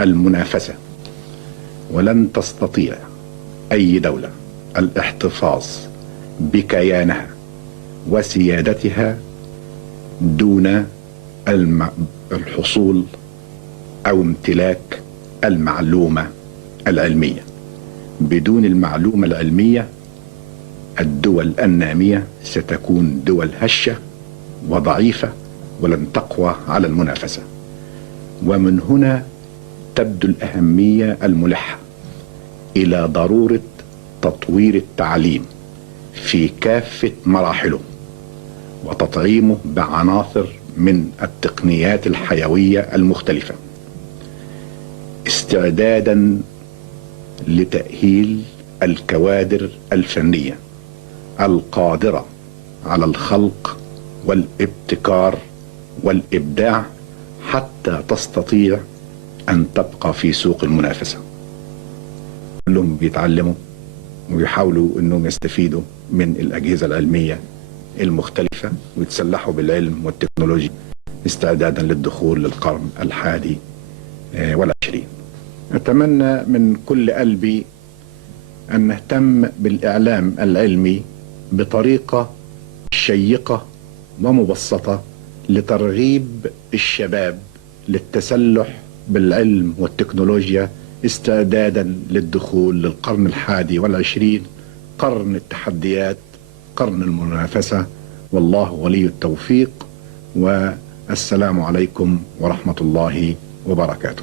المنافسة، ولن تستطيع أي دولة الاحتفاظ بكيانها وسيادتها دون الحصول أو امتلاك المعلومة العلمية. بدون المعلومة العلمية الدول النامية ستكون دول هشة وضعيفة ولن تقوى على المنافسة. ومن هنا تبدو الأهمية الملحة إلى ضرورة تطوير التعليم في كافة مراحله وتطعيمه بعناصر من التقنيات الحيوية المختلفة، استعدادا لتأهيل الكوادر الفنية القادرة على الخلق والابتكار والإبداع حتى تستطيع أن تبقى في سوق المنافسة. كلهم بيتعلموا ويحاولوا أنهم يستفيدوا من الأجهزة العلمية المختلفة ويتسلحوا بالعلم والتكنولوجيا استعدادا للدخول للقرن ال21. أتمنى من كل قلبي أن نهتم بالإعلام العلمي بطريقة شيقة ومبسطة لترغيب الشباب للتسلح بالعلم والتكنولوجيا استعدادا للدخول للقرن ال21، قرن التحديات، قرن المنافسة. والله ولي التوفيق، والسلام عليكم ورحمة الله وبركاته.